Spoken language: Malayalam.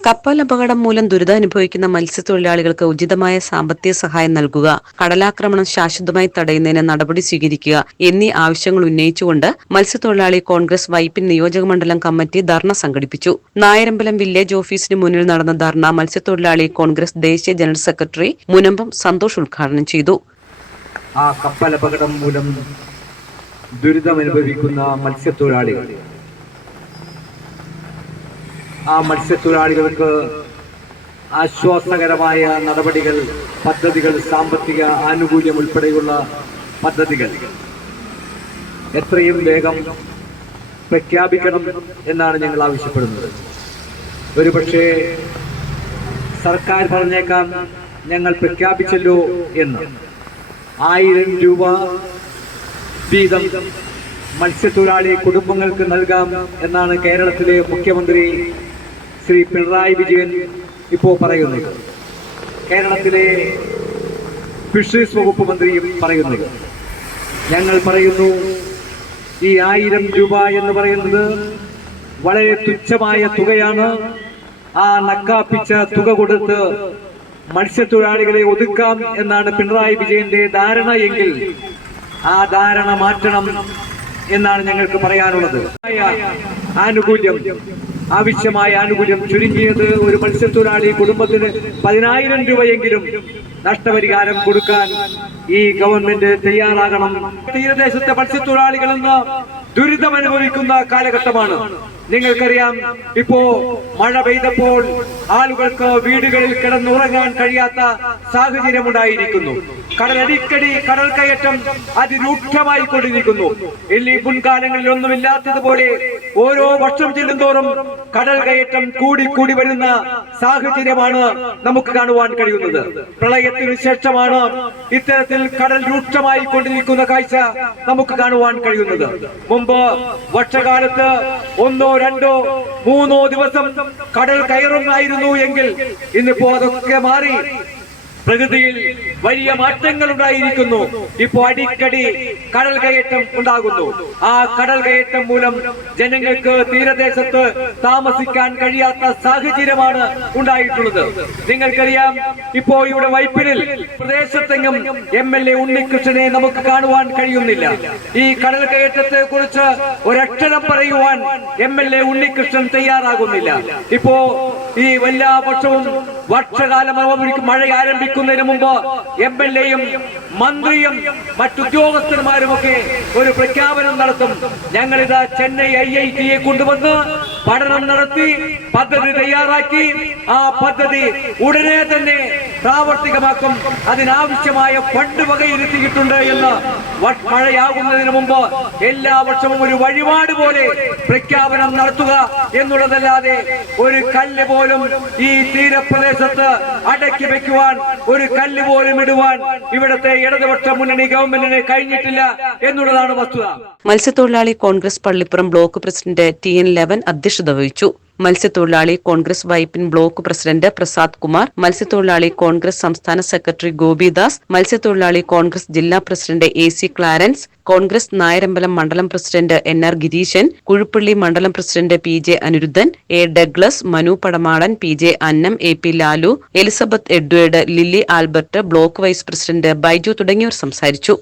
കപ്പൽ അപകടം മൂലം ദുരിതമനുഭവിക്കുന്ന മത്സ്യത്തൊഴിലാളികൾക്ക് ഉചിതമായ സാമ്പത്തിക സഹായം നൽകുക കടലാക്രമണം ശാശ്വതമായി തടയുന്നതിന് നടപടി സ്വീകരിക്കുക എന്നീ ആവശ്യങ്ങൾ ഉന്നയിച്ചുകൊണ്ട് മത്സ്യത്തൊഴിലാളി കോൺഗ്രസ് വൈപ്പിൻ നിയോജക മണ്ഡലം കമ്മിറ്റി ധർണ സംഘടിപ്പിച്ചു. നായരമ്പലം വില്ലേജ് ഓഫീസിന് മുന്നിൽ നടന്ന ധർണ മത്സ്യത്തൊഴിലാളി കോൺഗ്രസ് ദേശീയ ജനറൽ സെക്രട്ടറി മുനമ്പം സന്തോഷ് ഉദ്ഘാടനം ചെയ്തു. ആ കപ്പൽ അപകടം മൂലം ദുരിതമനുഭവിക്കുന്ന മത്സ്യത്തൊഴിലാളികൾ ആ മത്സ്യത്തൊഴിലാളികൾക്ക് ആശ്വാസകരമായ നടപടികൾ പദ്ധതികൾ സാമ്പത്തിക ആനുകൂല്യം ഉൾപ്പെടെയുള്ള പദ്ധതികൾ. എത്രയും വേഗം പ്രഖ്യാപിക്കണം എന്നാണ് ഞങ്ങൾ ആവശ്യപ്പെടുന്നത്. ഒരുപക്ഷെ സർക്കാർ പറഞ്ഞേക്കാം ഞങ്ങൾ പ്രഖ്യാപിച്ചല്ലോ എന്ന്. ആയിരം രൂപ വീതം മത്സ്യത്തൊഴിലാളി കുടുംബങ്ങൾക്ക് നൽകാം എന്നാണ് കേരളത്തിലെ മുഖ്യമന്ത്രി ശ്രീ പിണറായി വിജയൻ ഇപ്പോൾ പറയുന്നത്. കേരളത്തിലെ ഫിഷറീസ് വകുപ്പ് മന്ത്രിയും പറയുന്നത്. ഞങ്ങൾ പറയുന്നു ഈ ആയിരം രൂപ എന്ന് പറയുന്നത് വളരെ തുച്ഛമായ തുകയാണ്. ആ നക്കാപ്പിച്ച തുക കൊടുത്ത് മത്സ്യത്തൊഴിലാളികളെ ഒതുക്കാം എന്നാണ് പിണറായി വിജയന്റെ ധാരണ എങ്കിൽ ആ ധാരണ മാറ്റണം എന്നാണ് ഞങ്ങൾക്ക് പറയാനുള്ളത്. ആനുകൂല്യം. ആവശ്യമായ ആനുകൂല്യം ചുരുങ്ങിയത് ഒരു മത്സ്യത്തൊഴിലാളി കുടുംബത്തിന് പതിനായിരം രൂപയെങ്കിലും നഷ്ടപരിഹാരം കൊടുക്കാൻ ഈ ഗവൺമെന്റ് തയ്യാറാകണം. തീരദേശത്തെ മത്സ്യത്തൊഴിലാളികൾ ദുരിതം അനുഭവിക്കുന്ന കാലഘട്ടമാണ്. നിങ്ങൾക്കറിയാം ഇപ്പോ മഴ പെയ്തപ്പോൾ ആളുകൾക്ക് വീടുകളിൽ കിടന്നുറങ്ങാൻ കഴിയാത്ത സാഹചര്യം ഉണ്ടായിരിക്കുന്നു കടലടിക്കടി കടൽ കയറ്റം അതിരൂക്ഷമായി കൊണ്ടിരിക്കുന്നു. ഇല്ലി മുൻകാലങ്ങളിൽ ഒന്നുമില്ലാത്തതുപോലെ ഓരോ വർഷം ചെല്ലുന്തോറും കടൽ കയറ്റം കൂടി കൂടി വരുന്ന സാഹചര്യമാണ് നമുക്ക് കാണുവാൻ കഴിയുന്നത്. പ്രളയത്തിന് ശേഷമാണ് ഇത്തരത്തിൽ കടൽ രൂക്ഷമായി കൊണ്ടിരിക്കുന്ന കാഴ്ച നമുക്ക് കാണുവാൻ കഴിയുന്നത്. മുമ്പ് വർഷകാലത്ത് ഒന്നോ രണ്ടോ മൂന്നോ ദിവസം കടൽ കയറുമായിരുന്നു എങ്കിൽ ഇന്നിപ്പോ അതൊക്കെ മാറി പ്രകൃതിയിൽ വലിയ മാറ്റങ്ങൾ ഉണ്ടായിരിക്കുന്നു ഇപ്പോൾ അടിക്കടി കടൽ കയറ്റം ഉണ്ടാകുന്നു. ആ കടൽ കയറ്റം മൂലം ജനങ്ങൾക്ക് തീരദേശത്ത് താമസിക്കാൻ കഴിയാത്ത സാഹചര്യമാണ് ഉണ്ടായിട്ടുള്ളത്. നിങ്ങൾക്കറിയാം ഇപ്പോ ഇവിടെ വൈപ്പിനിൽ പ്രദേശത്തെങ്ങും എം എൽ എ ഉണ്ണികൃഷ്ണനെ നമുക്ക് കാണുവാൻ കഴിയുന്നില്ല. ഈ കടൽ കയറ്റത്തെ കുറിച്ച് ഒരക്ഷരം പറയുവാൻ എം എൽ എ ഉണ്ണികൃഷ്ണൻ തയ്യാറാകുന്നില്ല. ഇപ്പോ ഈ എല്ലാ വർഷവും വർഷകാലം മഴ മഴ ആരംഭിക്കുന്നതിന് മുമ്പ് എം എൽ എയും മന്ത്രിയും മറ്റുദ്യോഗസ്ഥന്മാരും ഒക്കെ ഒരു പ്രഖ്യാപനം നടത്തും. ഞങ്ങളിത് ചെന്നൈ ഐ ഐ ടിയെ കൊണ്ടുവന്ന് പഠനം നടത്തി പദ്ധതി തയ്യാറാക്കി. ആ പദ്ധതി ഉടനെ തന്നെ പ്രാവർത്തികമാക്കും. അതിനാവശ്യമായ ഫണ്ട് വകയിരുത്തിയിട്ടുണ്ട് എന്ന് മഴയാകുന്നതിന് മുമ്പ് എല്ലാ വർഷവും ഒരു വഴിപാട് പോലെ പ്രഖ്യാപനം നടത്തുക എന്നുള്ളതല്ലാതെ ഒരു കല്ല് പോലും ഈ തീരപ്രദേശത്ത് അടക്കി വെക്കുവാൻ ഒരു കല്ല് പോലും ഇടുവാൻ ഇവിടത്തെ ഇടതുപക്ഷ മുന്നണി ഗവൺമെന്റിന് കഴിഞ്ഞിട്ടില്ല എന്നുള്ളതാണ് വസ്തുത. മത്സ്യത്തൊഴിലാളി Congress Pallippuram block president T N Levan അധ്യക്ഷത വഹിച്ചു. മത്സ്യത്തൊഴിലാളി കോൺഗ്രസ് വൈപ്പിൻ ബ്ലോക്ക് പ്രസിഡന്റ് പ്രസാദ് കുമാർ മത്സ്യത്തൊഴിലാളി കോൺഗ്രസ് സംസ്ഥാന സെക്രട്ടറി ഗോപിദാസ് മത്സ്യത്തൊഴിലാളി കോൺഗ്രസ് ജില്ലാ president A C Clarence Congress Nayarambalam മണ്ഡലം president N R Gireesan Kuzhuppilly മണ്ഡലം president P J Aniruddhan A Douglas Manu Padamadan P J Annam A P Lalu Elizabeth Edward Lily Albert block vice president Baiju തുടങ്ങിയവർ സംസാരിച്ചു.